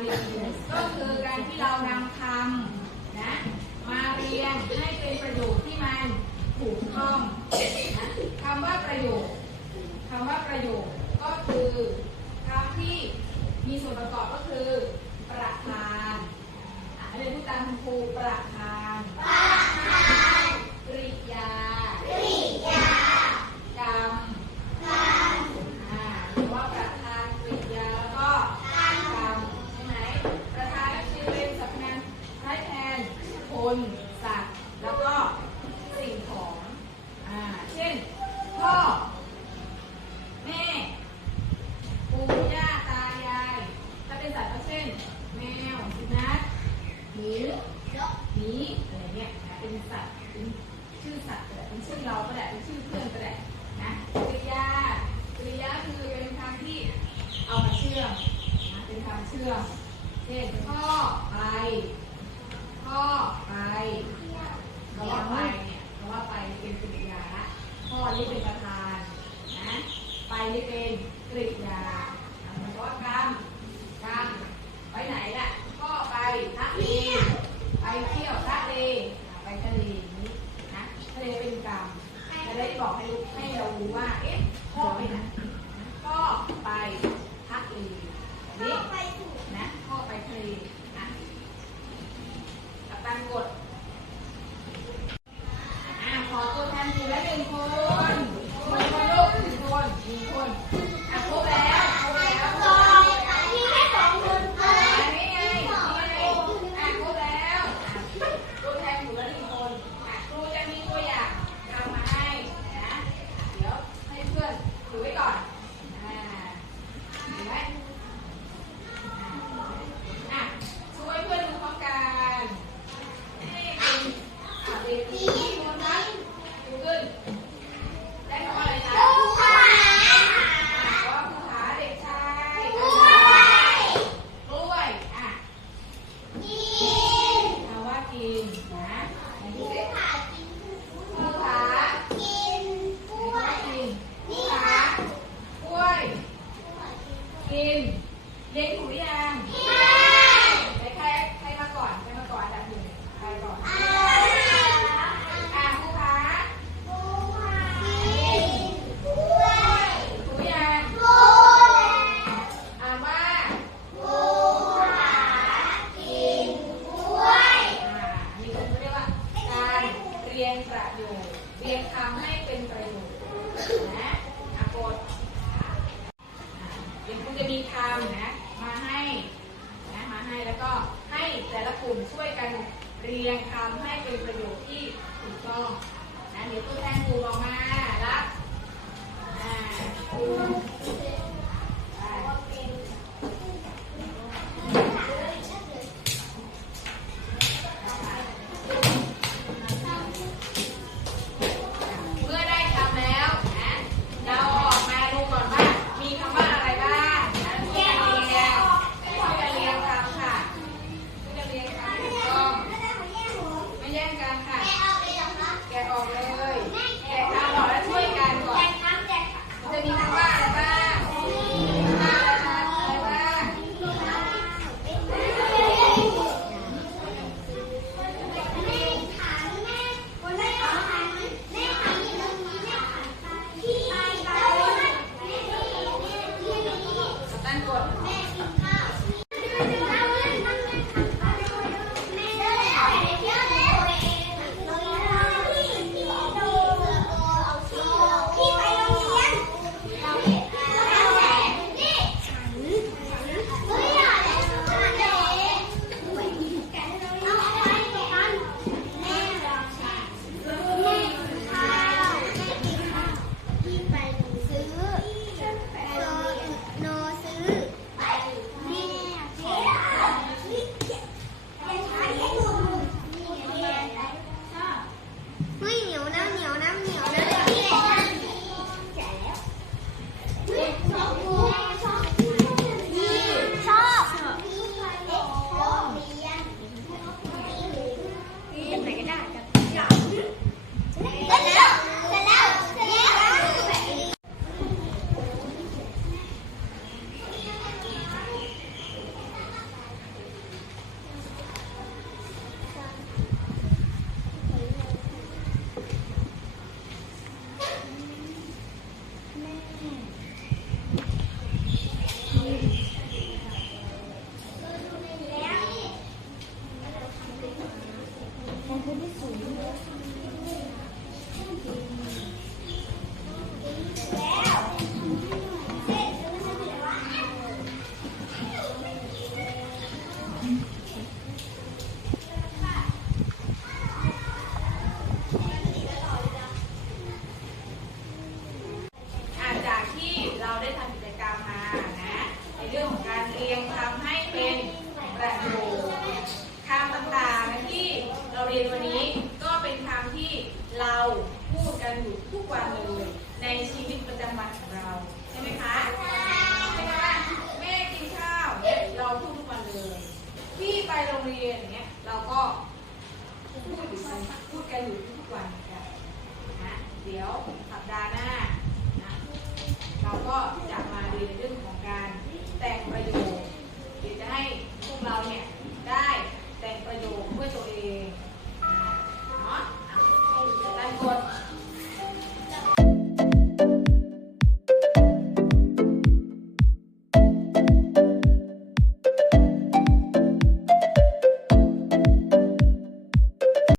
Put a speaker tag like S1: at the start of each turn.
S1: รเรียน ก็คือการที่เรานำคำนะมาเรียนให้เป็นประโยคที่มันถูกต้องนะคำว่าประโยคคำว่าประโยคก็คือคำที่มีส่วนประกอบก็คือประธานอะให้เรียนพูดตามคุณครูประธาน นสัตว์แล้วก็สิ่งของอ่าเช่นพ่อแม่ปู่ย่าตายาย ถ้าเป็นสัตว์ก็เช่น แมวสุนัขหมูหมีอะไรเนี่ยนะเป็นสัตว์เป็นชื่อสัตว์ก็ได้เป็นชื่อเราก็ได้เป็นชื่อเพื่อนก็ได้นะกริยากริยาคือเป็นคำที่เอามาเชื่อมนะเป็นคำเชื่อมเช่นพ่อไป พ่อไปคำว่าไปเนี่ยคำว่าไปเป็นกริยาละพ่อนี่เป็นประธานนะไปนี่เป็นกริยาอะเหมือนก็ว่ากรรม รียงคำให้เป็นประโยชนะอากดเดี๋ยวคุณจะมีคำนะมาให้นะมาให้แล้วก็ให้แต่ละกลุ่มช่วยกันเรียงคำให้เป็นประโยชน์ที่ถูกต้องนะเดี๋ยวตัวแทนครูออกมารับอ่า แย่งกันค่ะ แกะออกเลย ทุกวันเลยในชีวิตประจำวันของเรา ใช่ไหมคะใช่ไหมคะแม่กินข้าวเราพูดทุกวันเลยพี่ไปโรงเรียนอย่างเงี้ยเราก็พูดอยู่พูดกันอยู่ทุกวันกันนะเดี๋ยวสัปดาห์หน้านะเราก็จะมาเรียนเรื่องของการแต่งประโยคเดี๋ยวจะให้พวกเราเนี้ย